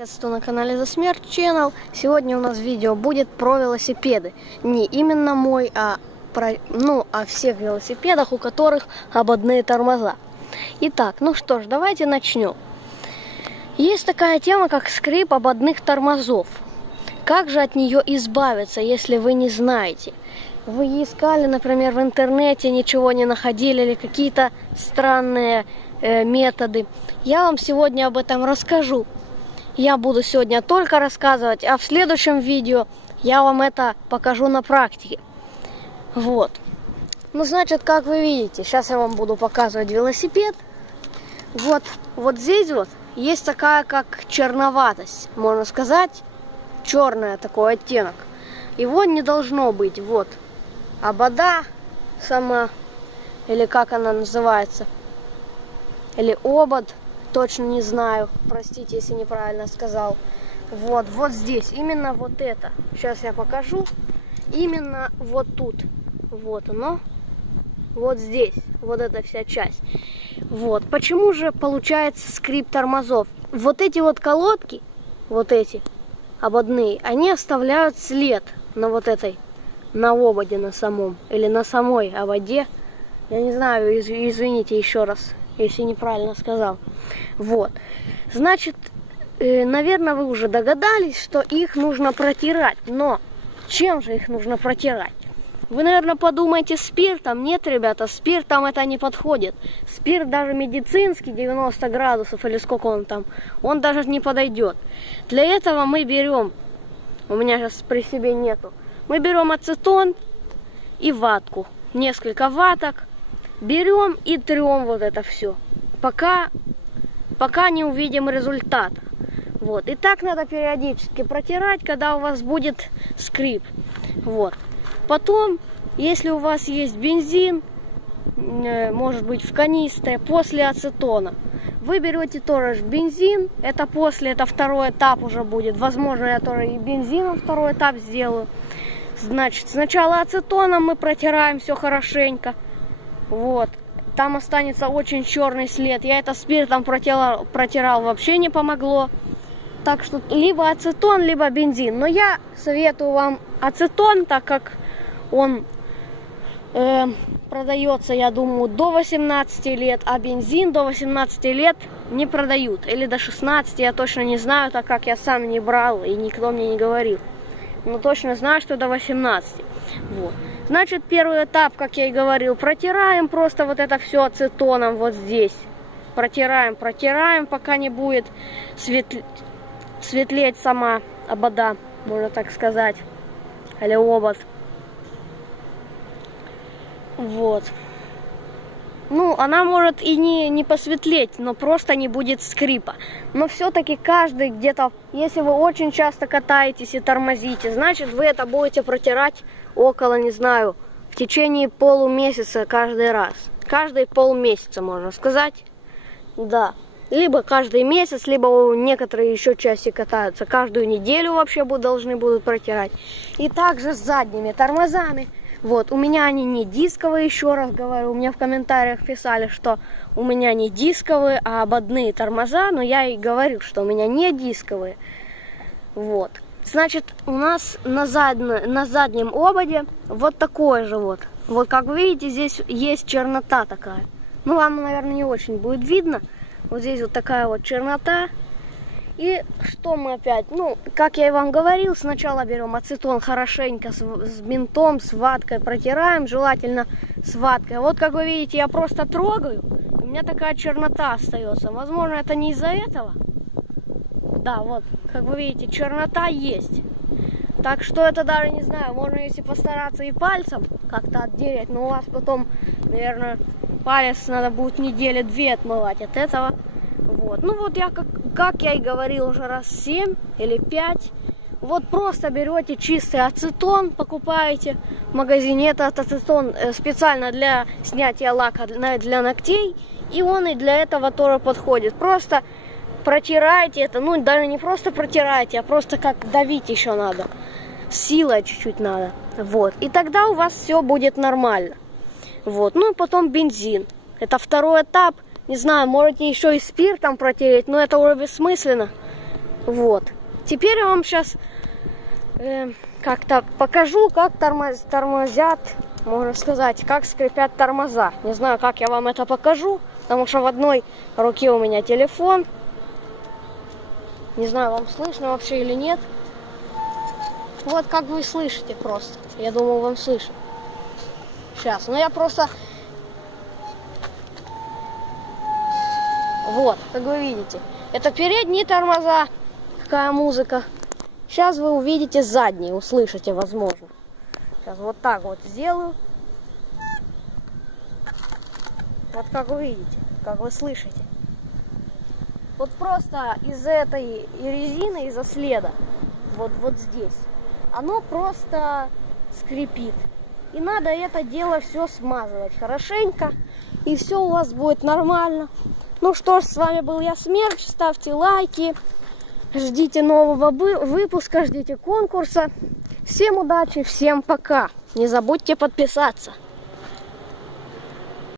Приветствую на канале The Smart Channel. Сегодня у нас видео будет про велосипеды. Не именно мой, о всех велосипедах, у которых ободные тормоза. Итак, ну что ж, давайте начнем. Есть такая тема, как скрип ободных тормозов. Как же от нее избавиться, если вы не знаете? Вы искали, например, в интернете, ничего не находили, или какие-то странные методы. Я вам сегодня об этом расскажу. Я буду сегодня только рассказывать, а в следующем видео я вам это покажу на практике. Вот. Ну, значит, как вы видите, сейчас я вам буду показывать велосипед. Вот здесь вот есть такая, как черноватость, можно сказать, черный такой оттенок. Его не должно быть. Вот обода сама, или как она называется, или обод. Точно не знаю, простите, если неправильно сказал. Вот здесь, именно вот это. Сейчас я покажу. Именно вот тут. Вот оно. Вот здесь. Вот эта вся часть. Вот. Почему же получается скрип тормозов? Вот эти вот колодки, вот эти ободные, они оставляют след на вот этой, на ободе на самом. Или на самой ободе. Я не знаю, извините еще раз, если неправильно сказал. Вот. Значит, наверное, вы уже догадались, что их нужно протирать. Но чем же их нужно протирать? Вы, наверное, подумаете, спиртом. Нет, ребята, спиртом это не подходит. Спирт даже медицинский, 90 градусов, или сколько он там, он даже не подойдет. Для этого мы берем, у меня сейчас при себе нету, мы берем ацетон и ватку. Несколько ваток. Берем и трем вот это все, пока не увидим результата. Вот. И так надо периодически протирать, когда у вас будет скрип. Вот. Потом, если у вас есть бензин, может быть в канистре, после ацетона, вы берете тоже бензин, это второй этап уже будет. Возможно, я тоже и бензином второй этап сделаю. Значит, сначала ацетоном мы протираем все хорошенько. Вот, там останется очень черный след. Я это спиртом протирал, вообще не помогло. Так что либо ацетон, либо бензин. Но я советую вам ацетон, так как он продается, я думаю, до 18 лет, а бензин до 18 лет не продают. Или до 16, я точно не знаю, так как я сам не брал и никто мне не говорил. Но точно знаю, что до 18. Вот. Значит, первый этап, как я и говорил, протираем просто вот это все ацетоном вот здесь. Протираем, пока не будет светлеть сама обода, можно так сказать, или обод. Вот. Ну, она может и не посветлеть, но просто не будет скрипа. Но все-таки каждый где-то, если вы очень часто катаетесь и тормозите, значит, вы это будете протирать около, не знаю, в течение полумесяца каждый раз. Каждые полмесяца, можно сказать. Да. Либо каждый месяц, либо некоторые еще части катаются. Каждую неделю вообще должны будут протирать. И также с задними тормозами. Вот, у меня они не дисковые, еще раз говорю. У меня в комментариях писали, что у меня не дисковые, а ободные тормоза. Но я и говорил, что у меня не дисковые. Вот. Значит, у нас на заднем ободе вот такое же вот. Вот как вы видите, здесь есть чернота такая. Ну, вам, наверное, не очень будет видно. Вот здесь вот такая вот чернота. И что мы опять? Ну, как я и вам говорил, сначала берем ацетон хорошенько с бинтом, с ваткой протираем, желательно с ваткой. Вот как вы видите, я просто трогаю, у меня такая чернота остается. Возможно, это не из-за этого. Да, вот, как вы видите, чернота есть. Так что это даже не знаю, можно если постараться и пальцем как-то отделять, но у вас потом, наверное, палец надо будет недели 2 отмывать от этого. Вот. Ну вот я, как я и говорил уже раз 7 или 5, вот просто берете чистый ацетон, покупаете в магазине. Этот ацетон специально для снятия лака для ногтей, и он и для этого тоже подходит. Просто протираете это, ну даже не просто протираете, а просто как давить еще надо. Силой чуть-чуть надо. Вот. И тогда у вас все будет нормально. Вот. Ну и потом бензин. Это второй этап. Не знаю, можете еще и спиртом протереть, но это уже бессмысленно. Вот. Теперь я вам сейчас как-то покажу, как тормозят, можно сказать, как скрипят тормоза. Не знаю, как я вам это покажу, потому что в одной руке у меня телефон. Не знаю, вам слышно вообще или нет. Вот как вы слышите просто. Я думал, вам слышно. Сейчас, ну я просто... Вот, как вы видите. Это передние тормоза. Какая музыка. Сейчас вы увидите задние, услышите, возможно. Сейчас вот так вот сделаю. Вот как вы видите, как вы слышите. Вот просто из-за этой резины, из-за следа, вот здесь, оно просто скрипит. И надо это дело все смазывать хорошенько, и все у вас будет нормально. Ну что ж, с вами был я, Смерч. Ставьте лайки, ждите нового выпуска, ждите конкурса. Всем удачи, всем пока. Не забудьте подписаться.